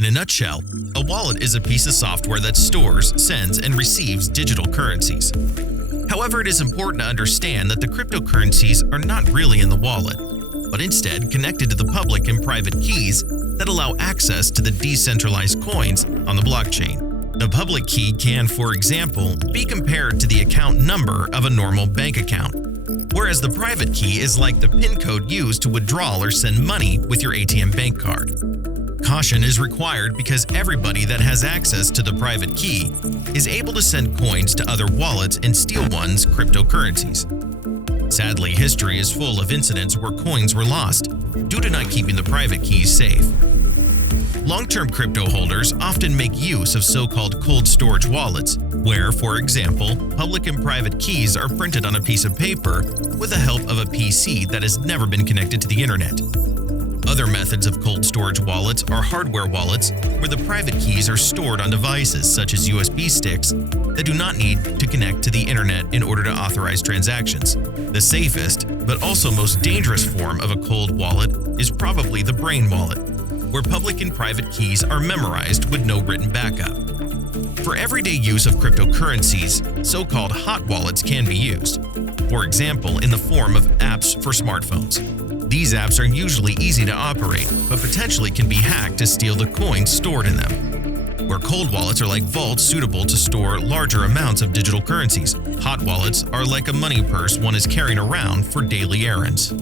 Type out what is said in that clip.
In a nutshell, a wallet is a piece of software that stores, sends, and receives digital currencies. However, it is important to understand that the cryptocurrencies are not really in the wallet, but instead connected to the public and private keys that allow access to the decentralized coins on the blockchain. The public key can, for example, be compared to the account number of a normal bank account, whereas the private key is like the PIN code used to withdraw or send money with your ATM bank card. Caution is required because everybody that has access to the private key is able to send coins to other wallets and steal one's cryptocurrencies. Sadly, history is full of incidents where coins were lost due to not keeping the private keys safe. Long-term crypto holders often make use of so-called cold storage wallets, where, for example, public and private keys are printed on a piece of paper with the help of a PC that has never been connected to the internet. Other methods of cold storage wallets are hardware wallets, where the private keys are stored on devices such as USB sticks that do not need to connect to the internet in order to authorize transactions. The safest, but also most dangerous form of a cold wallet is probably the brain wallet, where public and private keys are memorized with no written backup. For everyday use of cryptocurrencies, so-called hot wallets can be used, for example, in the form of apps for smartphones. These apps are usually easy to operate, but potentially can be hacked to steal the coins stored in them. Where cold wallets are like vaults suitable to store larger amounts of digital currencies, hot wallets are like a money purse one is carrying around for daily errands.